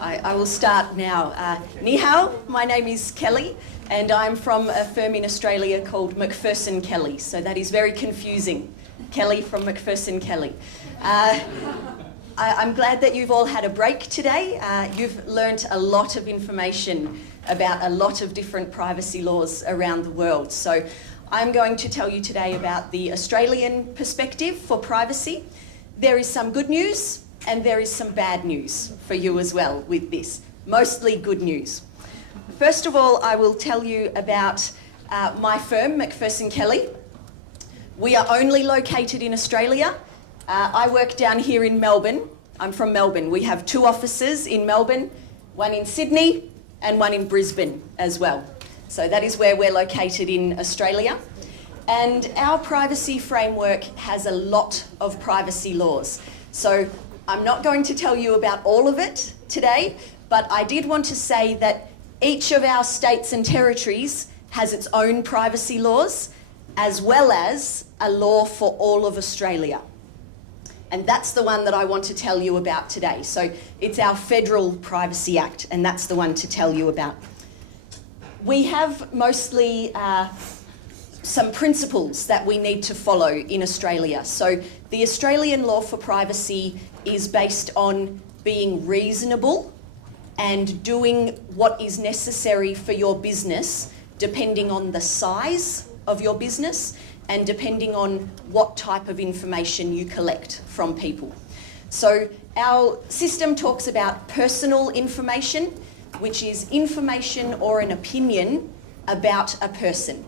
I will start now. Ni hao, my name is Kelly, and I'm from a firm in Australia called Macpherson Kelley, so that is very confusing. Kelly from Macpherson Kelley. I'm glad that you've all had a break today. You've learnt a lot of information about a lot of different privacy laws around the world. So I'm going to tell you today about the Australian perspective for privacy. There is some good news and there is some bad news for you as well with this. Mostly good news. First of all, I will tell you about my firm, Macpherson Kelley. We are only located in Australia. I work down here in Melbourne. I'm from Melbourne. We have 2 offices in Melbourne, one in Sydney and one in Brisbane as well. So that is where we're located in Australia. And our privacy framework has a lot of privacy laws. So I'm not going to tell you about all of it today, but I did want to say that each of our states and territories has its own privacy laws, as well as a law for all of Australia. And that's the one that I want to tell you about today. So it's our Federal Privacy Act, and that's the one to tell you about. We have mostly some principles that we need to follow in Australia. So the Australian law for privacy is based on being reasonable and doing what is necessary for your business, depending on the size of your business and depending on what type of information you collect from people. So our system talks about personal information, which is information or an opinion about a person.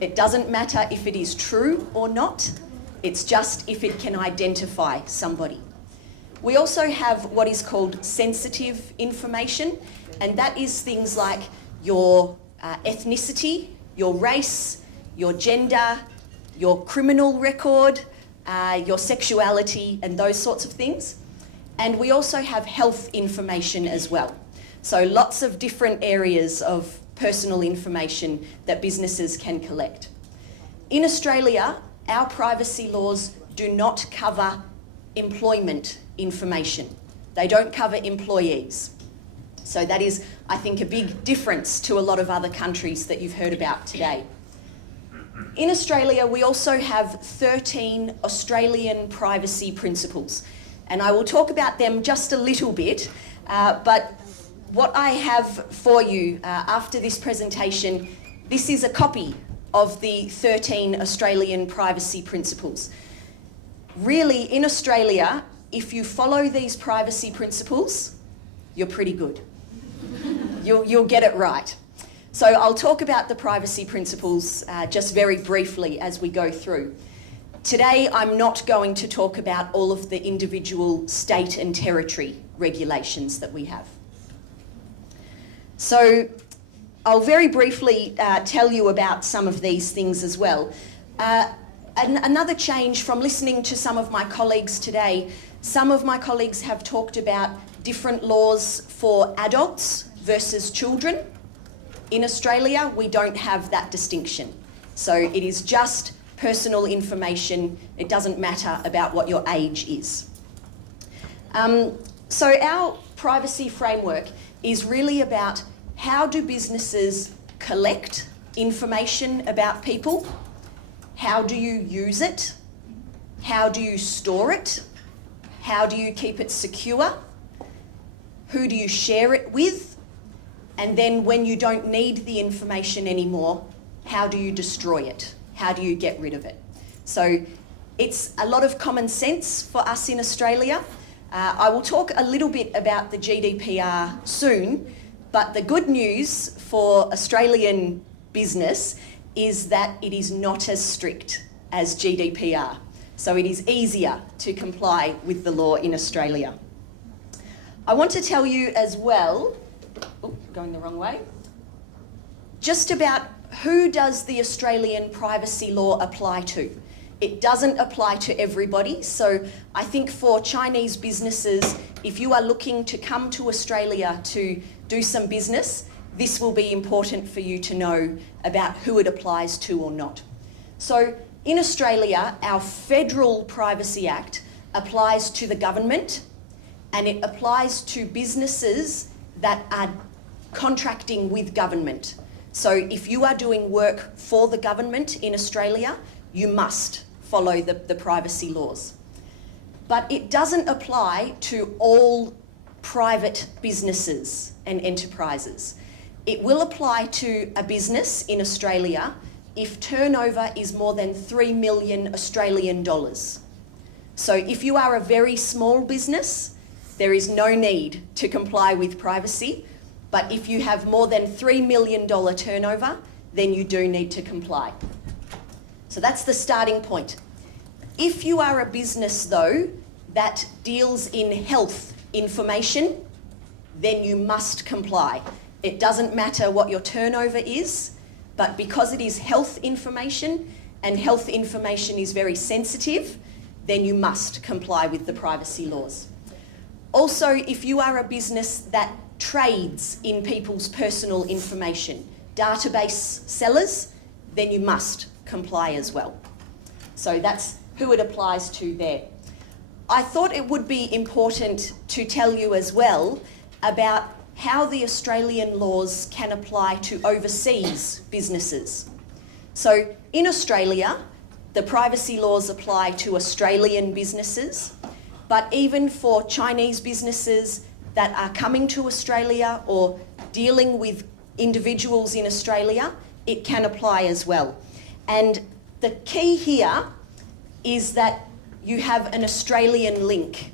It doesn't matter if it is true or not, it's just if it can identify somebody. We also have what is called sensitive information, and that is things like your ethnicity, your race, your gender, your criminal record, your sexuality, and those sorts of things. And we also have health information as well. So lots of different areas of personal information that businesses can collect. In Australia, our privacy laws do not cover employment information. They don't cover employees. So that is, I think, a big difference to a lot of other countries that you've heard about today. In Australia, we also have 13 Australian privacy principles, and I will talk about them just a little bit, but what I have for you after this presentation, this is a copy of the 13 Australian privacy principles. Really, in Australia, if you follow these privacy principles, you're pretty good. You'll get it right. So I'll talk about the privacy principles just very briefly as we go through. Today, I'm not going to talk about all of the individual state and territory regulations that we have. So I'll very briefly tell you about some of these things as well. Another change from listening to some of my colleagues today, some of my colleagues have talked about different laws for adults versus children. In Australia, we don't have that distinction. So it is just personal information. It doesn't matter about what your age is. So our privacy framework is really about how do businesses collect information about people? How do you use it? How do you store it? How do you keep it secure? Who do you share it with? And then when you don't need the information anymore, how do you destroy it? How do you get rid of it? So it's a lot of common sense for us in Australia. I will talk a little bit about the GDPR soon, but the good news for Australian business is that it is not as strict as GDPR. So it is easier to comply with the law in Australia. I want to tell you as well, going the wrong way, just about who does the Australian privacy law apply to. It doesn't apply to everybody, so I think for Chinese businesses, if you are looking to come to Australia to do some business, this will be important for you to know about who it applies to or not. So in Australia, our Federal Privacy Act applies to the government and it applies to businesses that are contracting with government. So if you are doing work for the government in Australia, you must follow the privacy laws. But it doesn't apply to all private businesses and enterprises. It will apply to a business in Australia if turnover is more than 3 million Australian dollars. So if you are a very small business, there is no need to comply with privacy. But if you have more than $3 million turnover, then you do need to comply. So that's the starting point. If you are a business, though, that deals in health information, then you must comply. It doesn't matter what your turnover is, but because it is health information, and health information is very sensitive, then you must comply with the privacy laws. Also, if you are a business that trades in people's personal information, database sellers, then you must comply as well. So that's who it applies to there. I thought it would be important to tell you as well about how the Australian laws can apply to overseas businesses. So in Australia, the privacy laws apply to Australian businesses, but even for Chinese businesses that are coming to Australia or dealing with individuals in Australia, it can apply as well. And the key here is that you have an Australian link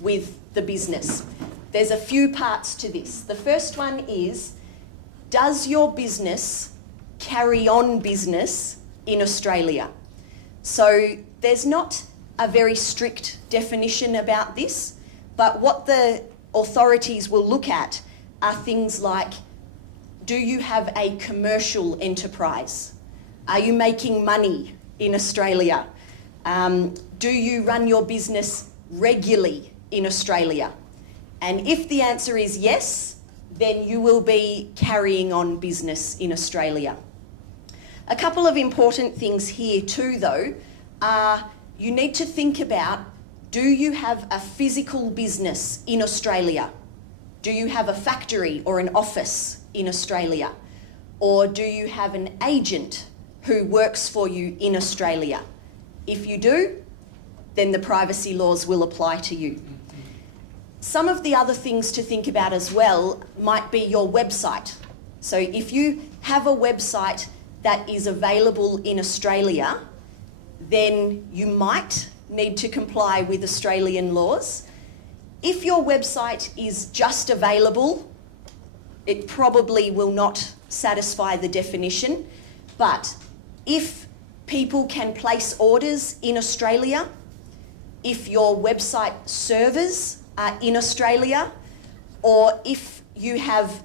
with the business. There's a few parts to this. The first one is, does your business carry on business in Australia? So there's not a very strict definition about this, but what the authorities will look at are things like, do you have a commercial enterprise? Are you making money in Australia? Do you run your business regularly in Australia? And if the answer is yes, then you will be carrying on business in Australia. A couple of important things here too, though, are you need to think about, do you have a physical business in Australia? Do you have a factory or an office in Australia? Or do you have an agent who works for you in Australia? If you do, then the privacy laws will apply to you. Some of the other things to think about as well might be your website. So if you have a website that is available in Australia, then you might need to comply with Australian laws. If your website is just available, it probably will not satisfy the definition. But if people can place orders in Australia, if your website servers are in Australia, or if you have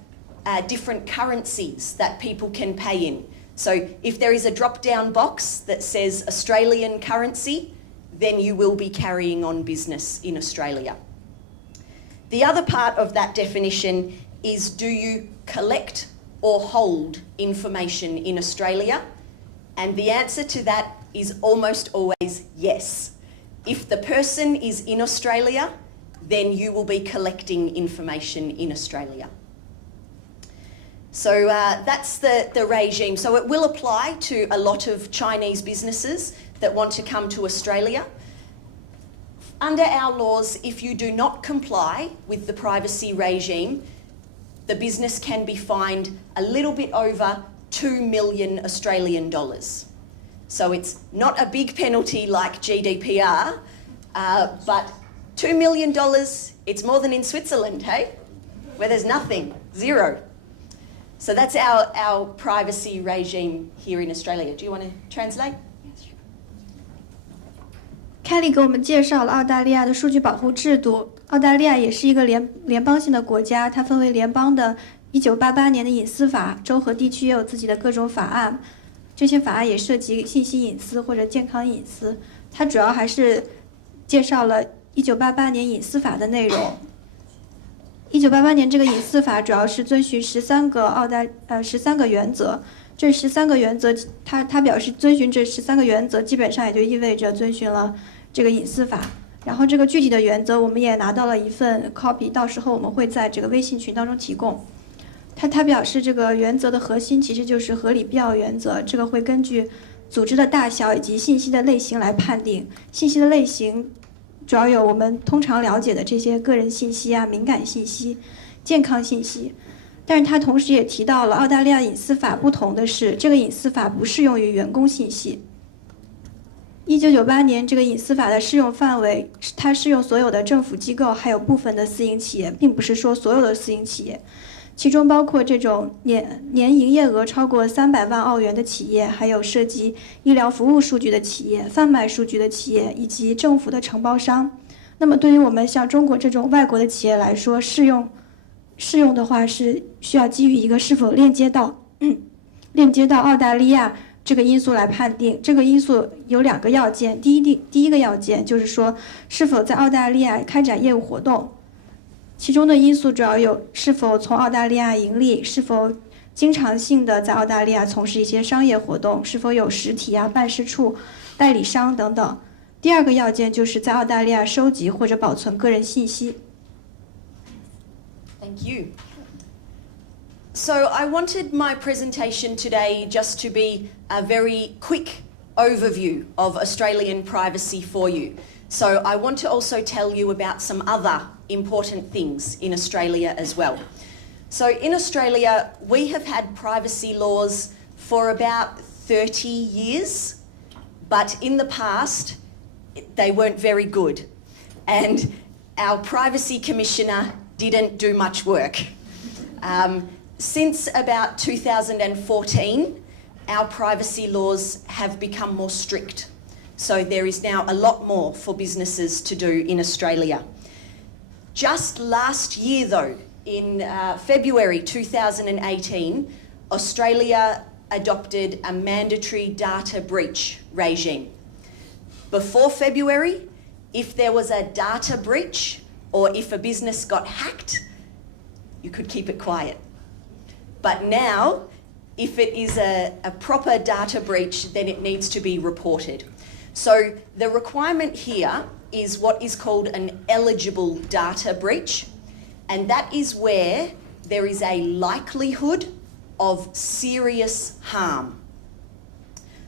different currencies that people can pay in. So if there is a drop-down box that says Australian currency, then you will be carrying on business in Australia. The other part of that definition is, do you collect or hold information in Australia? And the answer to that is almost always yes. If the person is in Australia, then you will be collecting information in Australia. So that's the regime. So it will apply to a lot of Chinese businesses that want to come to Australia. Under our laws, if you do not comply with the privacy regime, the business can be fined a little bit over 2 million Australian dollars. So it's not a big penalty like GDPR, but $2 million, it's more than in Switzerland, hey? Where there's nothing, zero. So that's our privacy regime here in Australia. Do you want to translate? Kelley 给我们介绍了澳大利亚的数据保护制度。澳大利亚也是一个联邦性的国家，它分为联邦的1988年的隐私法，州和地区也有自己的各种法案。这些法案也涉及信息隐私或者健康隐私。它主要还是介绍了1988年隐私法的内容。1988年这个隐私法主要是遵循13个原则。这13个原则，他表示遵循这13个原则，基本上也就意味着遵循了这个隐私法。然后这个具体的原则我们也拿到了一份 copy， 到时候我们会在这个微信群当中提供。他表示这个原则的核心其实就是合理必要原则，这个会根据组织的大小以及信息的类型来判定。信息的类型主要有我们通常了解的这些个人信息啊、敏感信息、健康信息。但是他同时也提到了澳大利亚隐私法不同的是，这个隐私法不适用于员工信息。1998年这个隐私法的适用范围，它适用所有的政府机构，还有部分的私营企业，并不是说所有的私营企业，其中包括这种年营业额超过300万澳元的企业，还有涉及医疗服务数据的企业、贩卖数据的企业以及政府的承包商。那么对于我们像中国这种外国的企业来说，适用的话是需要基于一个是否链接到澳大利亚这个因素来判定。这个因素有2个要件，第一个要件就是说是否在澳大利亚开展业务活动，其中的因素主要有是否从澳大利亚盈利，是否经常性的在澳大利亚从事一些商业活动，是否有实体啊、办事处、代理商等等。第2个要件就是在澳大利亚收集或者保存个人信息。Thank you. So I wanted my presentation today just to be a very quick overview of Australian privacy for you. So I want to also tell you about some other important things in Australia as well. So in Australia, we have had privacy laws for about 30 years, but in the past, they weren't very good. And our Privacy Commissioner didn't do much work. Since about 2014, our privacy laws have become more strict. So there is now a lot more for businesses to do in Australia. Just last year though, in February 2018, Australia adopted a mandatory data breach regime. Before February, if there was a data breach or if a business got hacked, you could keep it quiet. But now, if it is a proper data breach, then it needs to be reported. So the requirement here is what is called an eligible data breach, and that is where there is a likelihood of serious harm.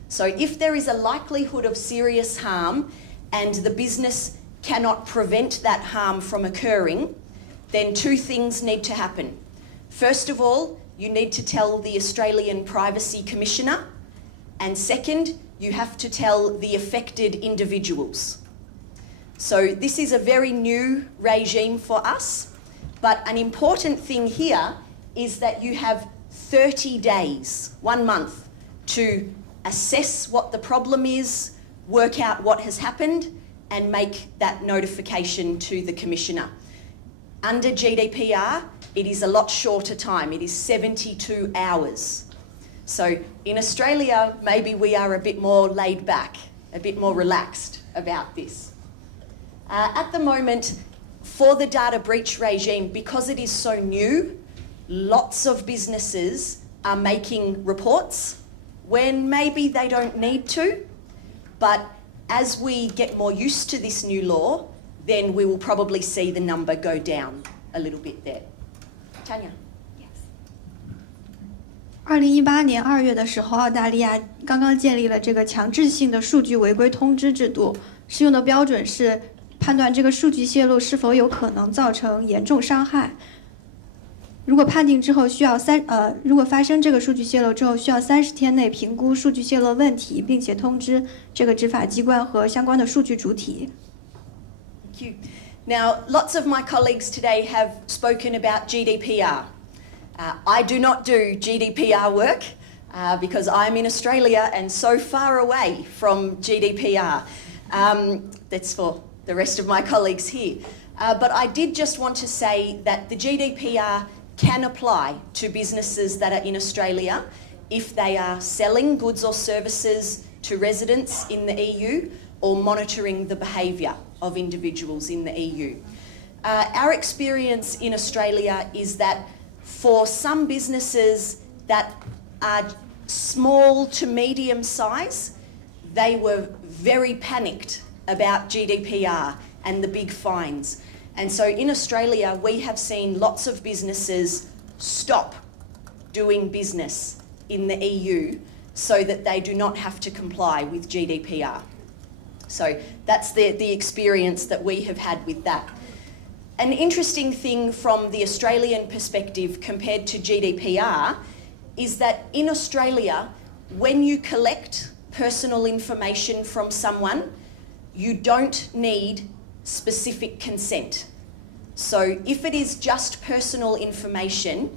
So if there is a likelihood of serious harm and the business cannot prevent that harm from occurring, then 2 things need to happen. First of all, you need to tell the Australian Privacy Commissioner, and second, you have to tell the affected individuals. So this is a very new regime for us, but an important thing here is that you have 30 days, 1 month, to assess what the problem is, work out what has happened, and make that notification to the Commissioner. Under GDPR, it is a lot shorter time. It is 72 hours. So in Australia, maybe we are a bit more laid back, a bit more relaxed about this. At the moment, for the data breach regime, because it is so new, lots of businesses are making reports when maybe they don't need to, but as we get more used to this new law, then we will probably see the number go down a little bit there. Tanya. 2018年2月的时候，澳大利亚刚刚建立了这个强制性的数据违规通知制度，适用的标准是判断这个数据泄露是否有可能造成严重伤害。如果判定之后需要如果发生这个数据泄露之后，需要30天内评估数据泄露问题，并且通知这个执法机关和相关的数据主体。Thank you. Now, lots of my colleagues today have spoken about GDPR. I do not do GDPR work because I'm in Australia and so far away from GDPR. That's for the rest of my colleagues here. But I did just want to say that the GDPR can apply to businesses that are in Australia if they are selling goods or services to residents in the EU or monitoring the behaviour of individuals in the EU. Our experience in Australia is that for some businesses that are small to medium size, they were very panicked about GDPR and the big fines. And so in Australia, we have seen lots of businesses stop doing business in the EU so that they do not have to comply with GDPR. So that's the experience that we have had with that. An interesting thing from the Australian perspective compared to GDPR is that in Australia, when you collect personal information from someone, you don't need specific consent. So if it is just personal information,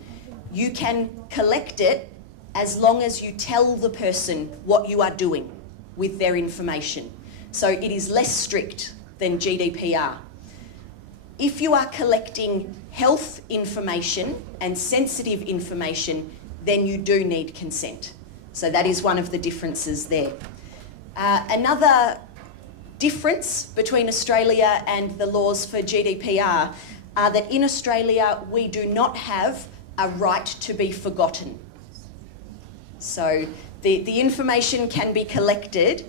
you can collect it as long as you tell the person what you are doing with their information. So it is less strict than GDPR. If you are collecting health information and sensitive information, then you do need consent. So that is one of the differences there. Another difference between Australia and the laws for GDPR are that in Australia we do not have a right to be forgotten. So the information can be collected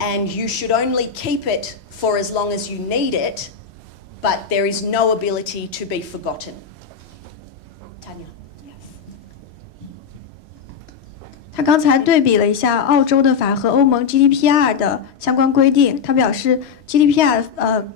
and you should only keep it for as long as you need it, but there is no ability to be forgotten. Tanya. 他刚才对比了一下澳洲的法和欧盟 GDPR 的相关规定，他表示 GDPR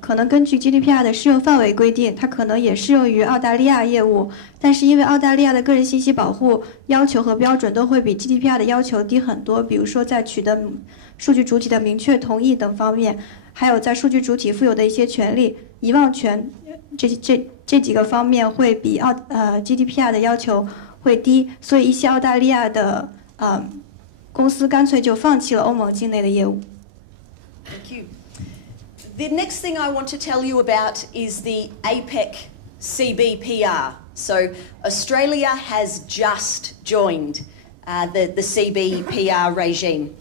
可能根据 GDPR 的适用范围规定，它可能也适用于澳大利亚业务，但是因为澳大利亚的个人信息保护要求和标准都会比 GDPR 的要求低很多，比如说在取得数据主体的明确同意等方面，还有在数据主体负有的一些权利、遗忘权这几个方面会比GDPR 的要求会低，所以一些澳大利亚的公司干脆就放弃了欧盟境内的业务。Thank you. The next thing I want to tell you about is the APEC CBPR. So Australia has just joined the CBPR regime.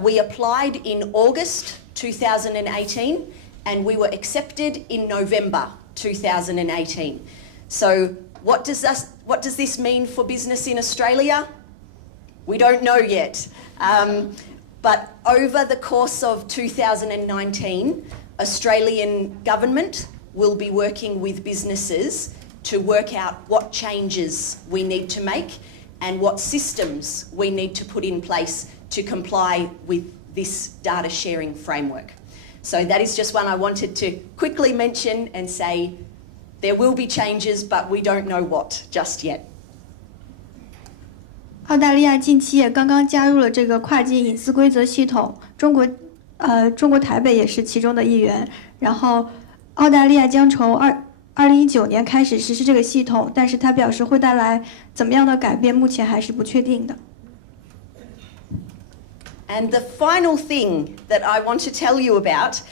We applied in August 2018 and we were accepted in November 2018. So what does this mean for business in Australia? We don't know yet. But over the course of 2019, Australian government will be working with businesses to work out what changes we need to make and what systems we need to put in place to comply with this data sharing framework. So that is just one I wanted to quickly mention and say there will be changes, but we don't know what just yet. 澳大利亚近期也刚刚加入了这个跨境隐私规则系统，中国台北也是其中的一员。然后，澳大利亚将从2019年开始实施这个系统，但是他表示会带来怎么样的改变，目前还是不确定的。And the final thing that I want to tell you about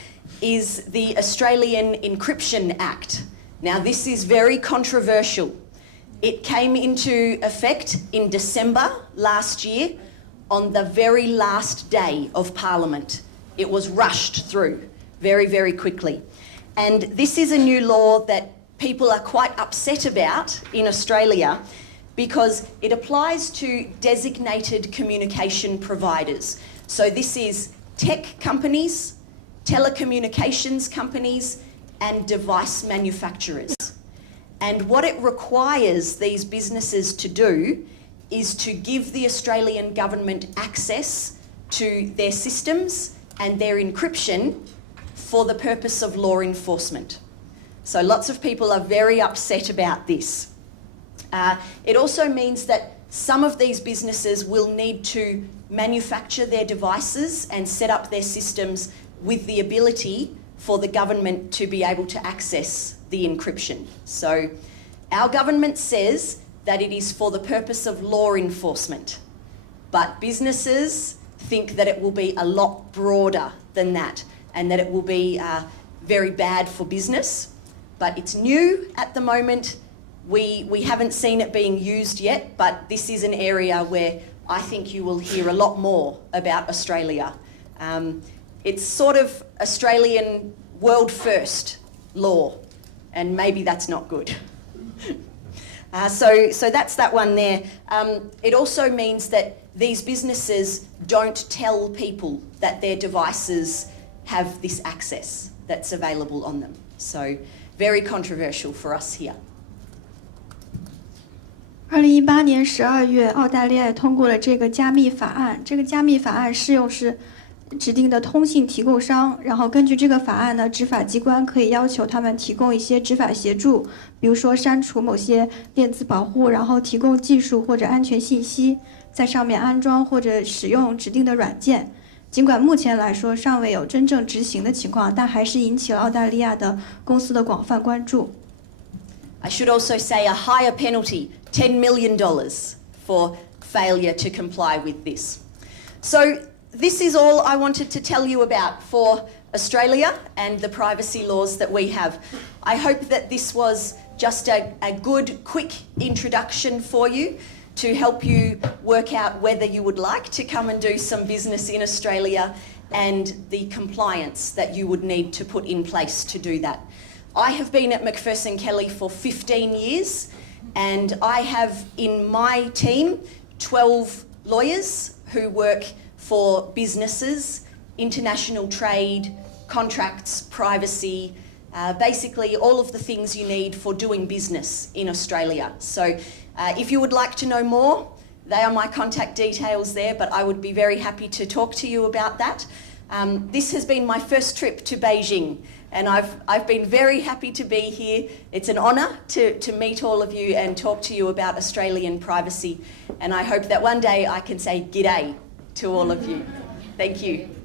is the Australian Encryption Act. Now, this is very controversial. It came into effect in December last year on the very last day of Parliament. It was rushed through very, very quickly. And this is a new law that people are quite upset about in Australia because it applies to designated communication providers. So this is tech companies, telecommunications companies, and device manufacturers. And what it requires these businesses to do is to give the Australian government access to their systems and their encryption for the purpose of law enforcement. So lots of people are very upset about this. It also means that some of these businesses will need to manufacture their devices and set up their systems with the ability for the government to be able to access the encryption. So our government says that it is for the purpose of law enforcement, but businesses think that it will be a lot broader than that and that it will be very bad for business. But it's new at the moment. We haven't seen it being used yet, but this is an area where I think you will hear a lot more about Australia. It's sort of Australian world first law, and maybe that's not good. So that's that one there. It also means that these businesses don't tell people that their devices have this access. that's available on them. So very controversial for us here. 2018年12月，澳大利亚通过了这个加密法案。这个加密法案适用是指定的通信提供商，然后根据这个法案呢，执法机关可以要求他们提供一些执法协助，比如说删除某些电子保护，然后提供技术或者安全信息，在上面安装或者使用指定的软件。尽管目前来说尚未有真正执行的情况，但还是引起了澳大利亚的公司的广泛关注。I should also say a higher penalty, $10 million for failure to comply with this. So this is all I wanted to tell you about for Australia and the privacy laws that we have. I hope that this was just a good, quick introduction for you to help you work out whether you would like to come and do some business in Australia and the compliance that you would need to put in place to do that. I have been at Macpherson Kelley for 15 years, and I have in my team 12 lawyers who work for businesses, international trade, contracts, privacy, basically all of the things you need for doing business in Australia. So if you would like to know more, they are my contact details there, but I would be very happy to talk to you about that. This has been my first trip to Beijing, and I've been very happy to be here. It's an honour to meet all of you and talk to you about Australian privacy, and I hope that one day I can say g'day to all of you. Thank you.